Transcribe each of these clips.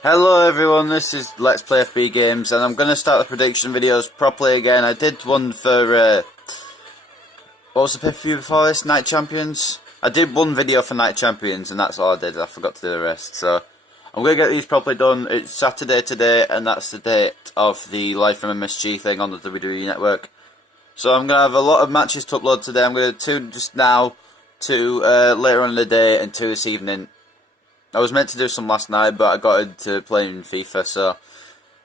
Hello everyone, this is Let's Play FB Games, and I'm going to start the prediction videos properly again. I did one for, what was the pay-per-view before this? Night Champions? I did one video for Night Champions, and that's all I did. I forgot to do the rest, so I'm going to get these properly done. It's Saturday today, and that's the date of the Live from MSG thing on the WWE Network. So I'm going to have a lot of matches to upload today. I'm going to do 2 just now, 2 later on in the day, and 2 this evening. I was meant to do some last night, but I got into playing FIFA, so...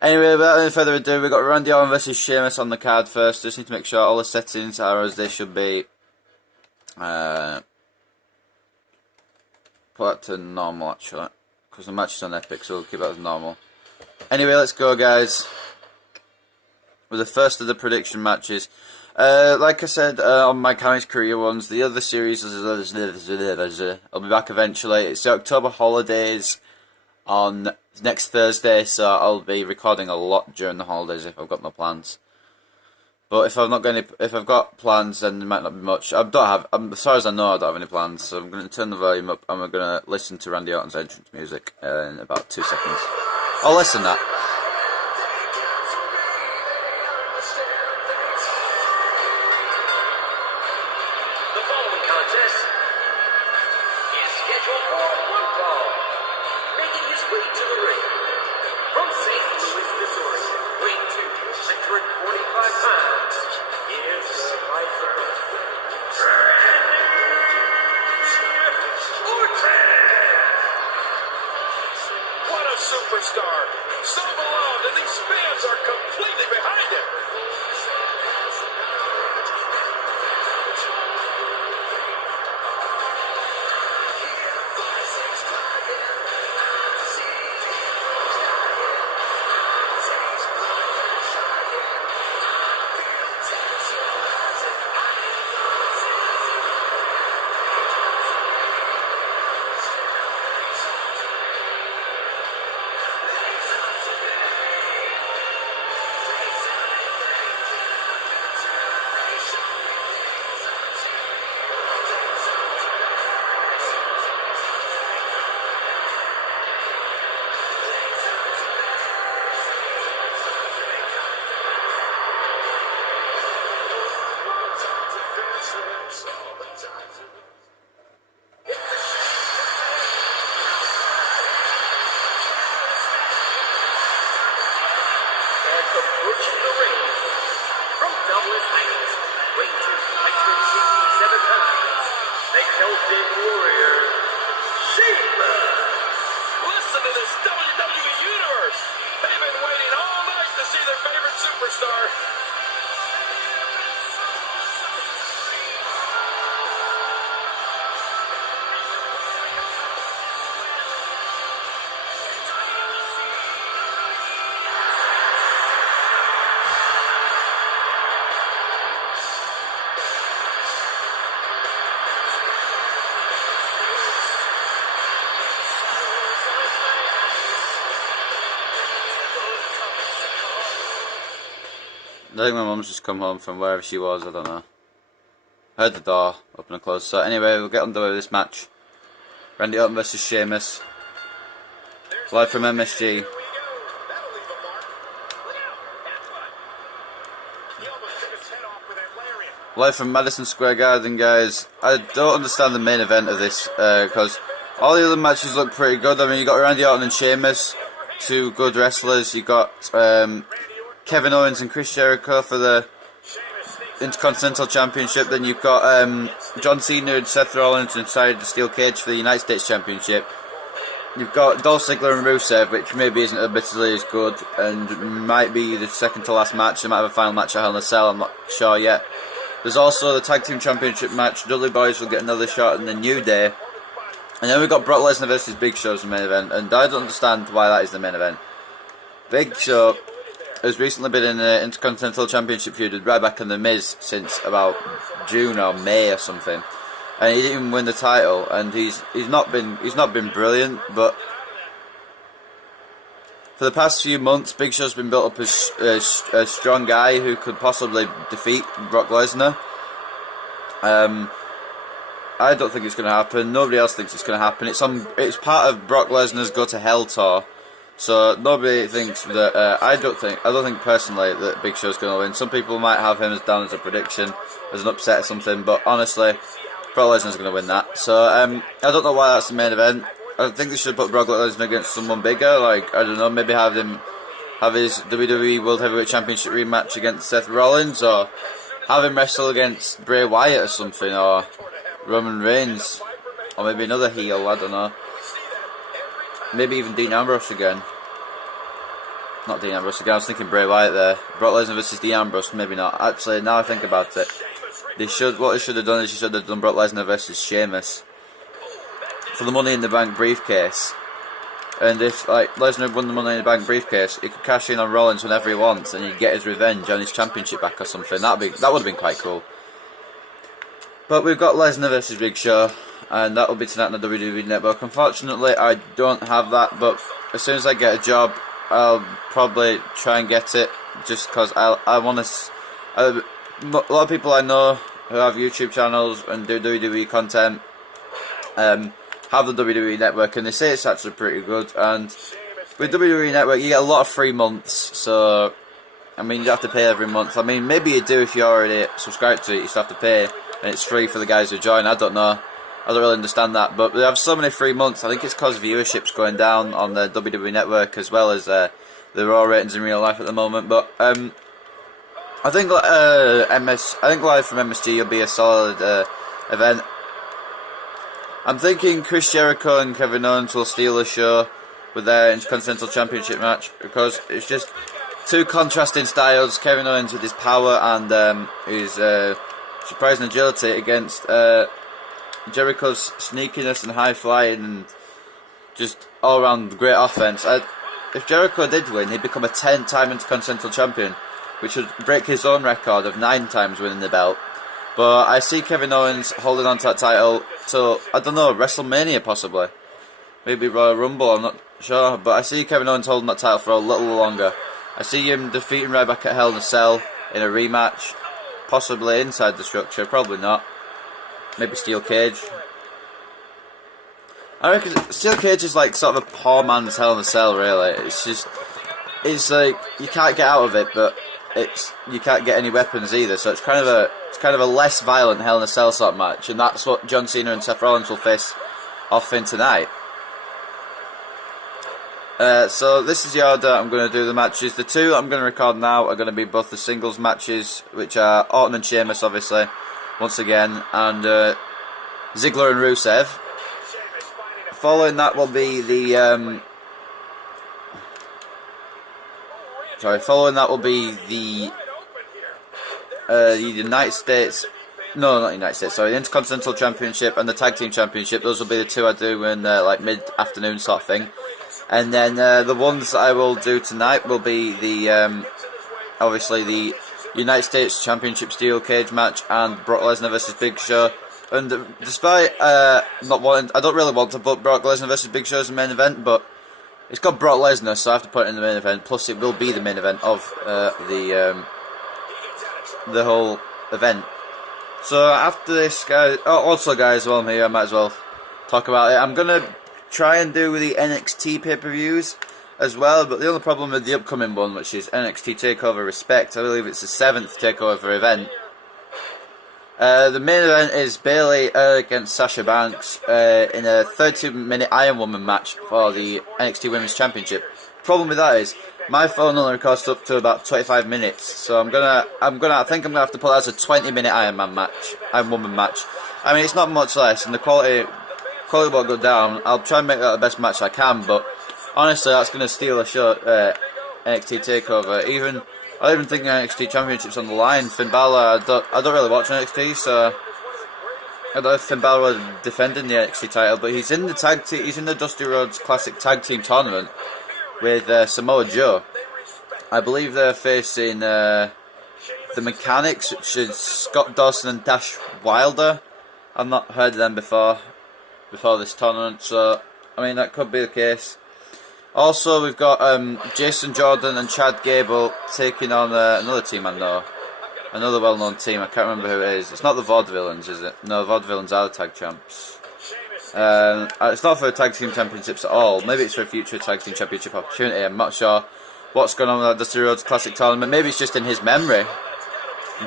Anyway, without any further ado, we've got Randy Orton versus Sheamus on the card first. Just need to make sure all the settings are as they should be. Put that to normal, actually. Because the match is on Epic, so we'll keep that as normal. Anyway, let's go, guys. With the first of the prediction matches. Like I said on my Comics Career ones, the other series I'll be back eventually. It's the October holidays on next Thursday, so I'll be recording a lot during the holidays if I've got no plans. But if I've got plans, then there might not be much. As far as I know, I don't have any plans, so I'm going to turn the volume up and we're going to listen to Randy Orton's entrance music in about 2 seconds. I'll listen to that. Superstar, so beloved, and these fans are completely behind him. The Celtic Warrior, Sheamus. Listen to this WWE Universe. They've been waiting all night to see their favorite superstar. I think my mum's just come home from wherever she was, I don't know. I heard the door open and close. So anyway, we'll get underway with this match. Randy Orton versus Sheamus. Live from MSG. Live from Madison Square Garden, guys. I don't understand the main event of this, because all the other matches look pretty good. I mean, you got Randy Orton and Sheamus, 2 good wrestlers. You got Kevin Owens and Chris Jericho for the Intercontinental Championship. Then you've got John Cena and Seth Rollins inside the steel cage for the United States Championship. You've got Dolph Ziggler and Rusev, which maybe isn't admittedly as good, and might be the second to last match. They might have a final match at Hell in a Cell, I'm not sure yet. There's also the Tag Team Championship match. Dudley Boys will get another shot in the New Day. And then we've got Brock Lesnar versus Big Show as the main event, and I don't understand why that is the main event. Big Show has recently been in the Intercontinental Championship feud with Ryback and The Miz since about June or May or something, and he didn't even win the title. And he's not been brilliant, but for the past few months, Big Show's been built up as a strong guy who could possibly defeat Brock Lesnar. I don't think it's going to happen. Nobody else thinks it's going to happen. It's part of Brock Lesnar's Go to Hell tour. So nobody thinks that. I don't think personally that Big Show's going to win. Some people might have him as down as a prediction, as an upset or something. But honestly, Brock Lesnar's going to win that. So I don't know why that's the main event. I think they should put Brock Lesnar against someone bigger. Like, I don't know, maybe have his WWE World Heavyweight Championship rematch against Seth Rollins, or have him wrestle against Bray Wyatt or something, or Roman Reigns, or maybe another heel. I don't know. Maybe even Dean Ambrose again. Not Dean Ambrose again, I was thinking Bray Wyatt there. Brock Lesnar versus Dean Ambrose, maybe not. Actually, now I think about it, what they should have done is they should have done Brock Lesnar versus Sheamus for the Money in the Bank briefcase. And if like Lesnar won the Money in the Bank briefcase, he could cash in on Rollins whenever he wants, and he'd get his revenge on his championship back or something. That would have been quite cool. But we've got Lesnar versus Big Show, and that will be tonight on the WWE Network. Unfortunately, I don't have that, but as soon as I get a job, I'll probably try and get it, just because I want to. A lot of people I know who have YouTube channels and do WWE content have the WWE Network, and they say it's actually pretty good. And with WWE Network, you get a lot of free months, so I mean, you have to pay every month. I mean, maybe you do if you're already subscribed to it, you still have to pay, and it's free for the guys who join. I don't know. I don't really understand that, but they have so many free months. I think it's because viewership's going down on the WWE Network, as well as the Raw ratings in real life at the moment. But I think live from MSG will be a solid event. I'm thinking Chris Jericho and Kevin Owens will steal the show with their Intercontinental Championship match, because it's just two contrasting styles. Kevin Owens with his power and his surprising agility against Jericho's sneakiness and high flying and just all around great offense. If Jericho did win, he'd become a 10-time Intercontinental Champion, which would break his own record of 9 times winning the belt. But I see Kevin Owens holding on to that title till, I don't know, WrestleMania possibly. Maybe Royal Rumble, I'm not sure. But I see Kevin Owens holding that title for a little longer. I see him defeating Ryback at Hell in a Cell in a rematch. Possibly inside the structure, probably not. Maybe Steel Cage. I reckon Steel Cage is like sort of a poor man's Hell in a Cell, really. It's like, you can't get out of it, but you can't get any weapons either, so it's kind of a less violent Hell in a Cell sort of match, and that's what John Cena and Seth Rollins will face off in tonight. So this is the order I'm going to do the matches. The two I'm going to record now are going to be both the singles matches, which are Orton and Sheamus, obviously, once again, and Ziggler and Rusev. Following that will be the United States. No, not United States. Sorry, the Intercontinental Championship and the Tag Team Championship. Those will be the two I do in like mid-afternoon sort of thing. And then the ones that I will do tonight will be the obviously the United States Championship Steel Cage match and Brock Lesnar versus Big Show. And despite not wanting, I don't really want to put Brock Lesnar versus Big Show as the main event, but it's got Brock Lesnar, so I have to put it in the main event. Plus, it will be the main event of the whole event. So after this, guys. Oh, also, guys, while I'm here, I might as well talk about it. I'm gonna try and do the NXT pay-per-views as well, but the only problem with the upcoming one, which is NXT TakeOver Respect, I believe it's the 7th TakeOver event. The main event is Bayley against Sasha Banks in a 32-minute Iron Woman match for the NXT Women's Championship. Problem with that is my phone only records up to about 25 minutes, so I think I'm gonna have to put that as a 20-minute Iron Woman match. I mean, it's not much less, and the quality won't go down. I'll try and make that the best match I can, but honestly, that's gonna steal a show. NXT TakeOver. I don't even think the NXT Championship's on the line. Finn Balor, I don't really watch NXT, so I don't know if Finn Balor was defending the NXT title, but he's in the he's in the Dusty Rhodes Classic Tag Team Tournament with Samoa Joe. I believe they're facing the Mechanics, which is Scott Dawson and Dash Wilder. I've not heard of them before this tournament, so I mean that could be the case. Also, we've got Jason Jordan and Chad Gable taking on another team I know. Another well-known team, I can't remember who it is. It's not the Vaudevillains, is it? No, Vaudevillains are the tag champs. It's not for tag team championships at all. Maybe it's for a future tag team championship opportunity. I'm not sure what's going on with that Dusty Rhodes Classic tournament. Maybe it's just in his memory.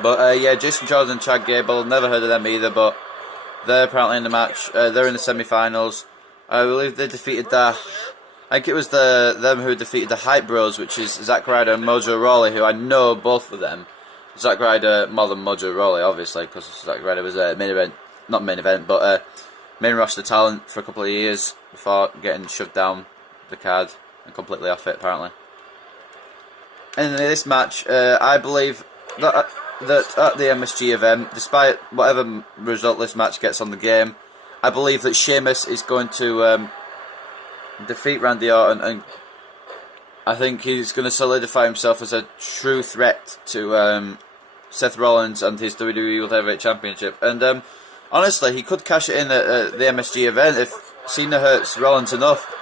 But yeah, Jason Jordan and Chad Gable, never heard of them either, but they're apparently in the match. They're in the semi-finals. I believe they defeated I think it was them who defeated the Hype Bros, which is Zack Ryder and Mojo Rawley, who I know both of them. Zack Ryder more than Mojo Rawley, obviously, because Zack Ryder was a main roster talent for a couple of years before getting shoved down the card and completely off it, apparently. And in this match, I believe that at the MSG event, despite whatever result this match gets on the game, I believe that Sheamus is going to defeat Randy Orton, and I think he's going to solidify himself as a true threat to Seth Rollins and his WWE World Heavyweight Championship. And honestly, he could cash it in at the MSG event if Cena hurts Rollins enough.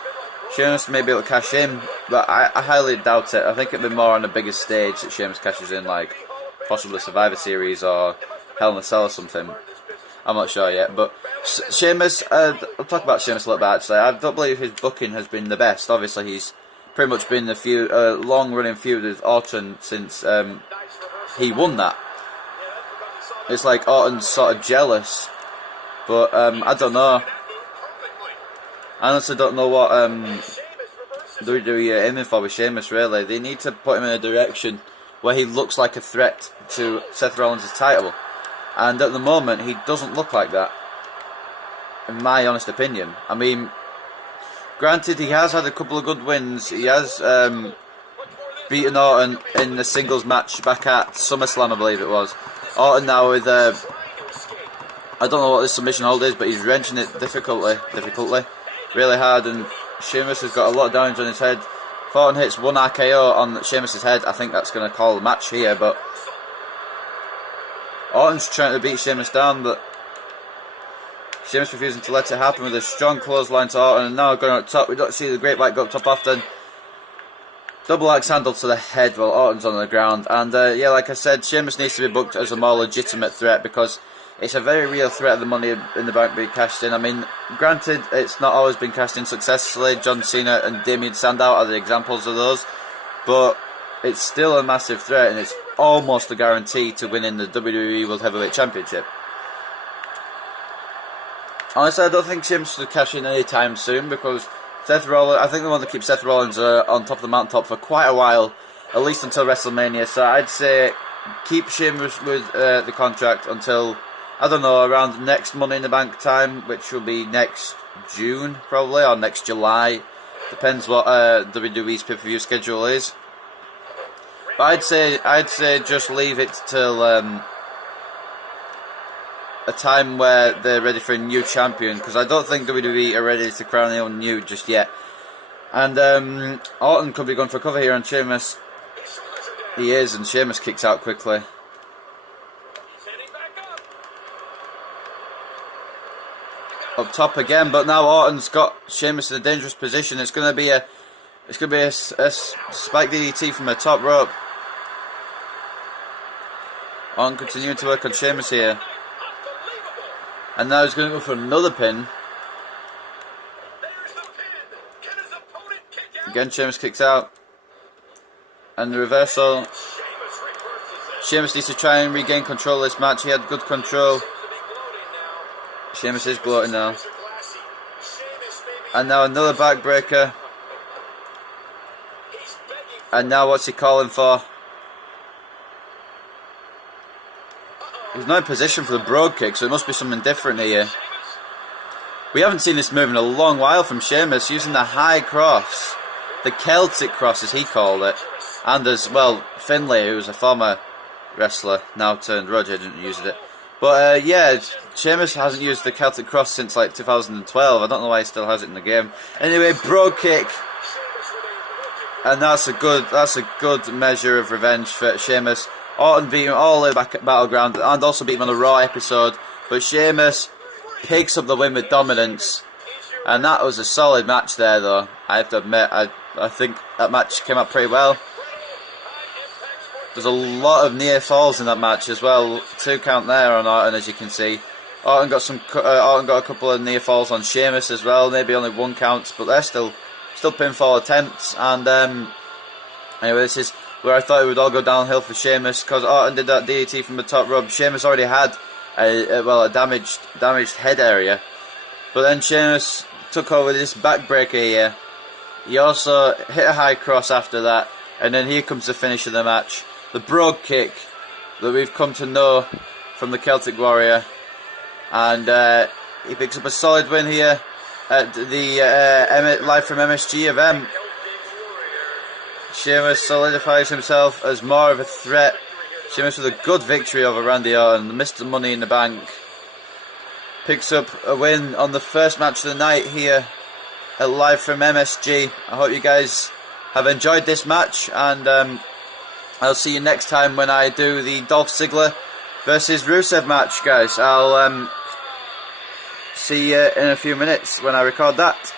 Sheamus may be able to cash in, but I highly doubt it. I think it'd be more on a bigger stage that Sheamus cashes in, like possibly Survivor Series or Hell in a Cell or something. I'm not sure yet, but Sheamus, I'll talk about Sheamus a little bit actually. I don't believe his booking has been the best. Obviously, he's pretty much been the long-running feud with Orton since he won that. It's like Orton's sort of jealous, but I don't know. I honestly don't know what WWE are aiming for with Sheamus, really. They need to put him in a direction where he looks like a threat to Seth Rollins' title. And at the moment, he doesn't look like that, in my honest opinion. I mean, granted, he has had a couple of good wins. He has beaten Orton in the singles match back at SummerSlam, I believe it was. Orton now with, I don't know what this submission hold is, but he's wrenching it difficultly, really hard, and Sheamus has got a lot of damage on his head. If Orton hits one RKO on Sheamus' head, I think that's going to call the match here, but Orton's trying to beat Sheamus down, but Sheamus refusing to let it happen with a strong clothesline to Orton, and now going up top. We don't see the Great White go up top often. Double axe handle to the head while Orton's on the ground, and yeah, like I said, Sheamus needs to be booked as a more legitimate threat, because it's a very real threat of the Money in the Bank being cashed in. I mean, granted, it's not always been cashed in successfully. John Cena and Damien Sandow are the examples of those, but it's still a massive threat, and it's almost a guarantee to winning the WWE World Heavyweight Championship. Honestly, I don't think Sheamus should cash in anytime soon, because Seth Rollins, I think they want to keep Seth Rollins on top of the mountaintop for quite a while, at least until WrestleMania. So I'd say keep Sheamus with the contract until, I don't know, around next Money in the Bank time, which will be next June probably, or next July. Depends what WWE's pay-per-view schedule is. But I'd say just leave it till a time where they're ready for a new champion, because I don't think WWE are ready to crown anyone new just yet. And Orton could be going for cover here on Sheamus. He is, and Sheamus kicks out quickly. Up top again, but now Orton's got Sheamus in a dangerous position. It's going to be a spike DDT from the top rope. Orton continuing to work on Sheamus here, and now he's going to go for another pin. Again, Sheamus kicks out, and the reversal. Sheamus needs to try and regain control of this match. He had good control. Sheamus is gloating now. And now another backbreaker. And now what's he calling for? He's not in position for the brogue kick, so it must be something different here. We haven't seen this move in a long while from Sheamus, using the high cross. The Celtic cross, as he called it. And as well, Finlay, who was a former wrestler, now turned Roger, didn't use it. But yeah, Sheamus hasn't used the Celtic Cross since like 2012. I don't know why he still has it in the game. Anyway, brogue kick, and that's a good measure of revenge for Sheamus. Orton beat him all the way back at Battleground, and also beat him on the Raw episode. But Sheamus picks up the win with dominance, and that was a solid match there. Though I have to admit, I think that match came out pretty well. There's a lot of near falls in that match as well. 2 count there on Orton, as you can see. Orton got a couple of near falls on Sheamus as well. Maybe only one count, but they're still pinfall attempts. And anyway, this is where I thought it would all go downhill for Sheamus, because Orton did that DDT from the top rope. Sheamus already had a damaged head area, but then Sheamus took over this backbreaker here. He also hit a high cross after that, and then here comes the finish of the match, the brogue kick that we've come to know from the Celtic Warrior, and he picks up a solid win here at the live from MSG event. Sheamus solidifies himself as more of a threat. Sheamus with a good victory over Randy Orton, Mr. Money in the Bank. Picks up a win on the first match of the night here at live from MSG. I hope you guys have enjoyed this match, and I'll see you next time when I do the Dolph Ziggler versus Rusev match, guys. I'll see you in a few minutes when I record that.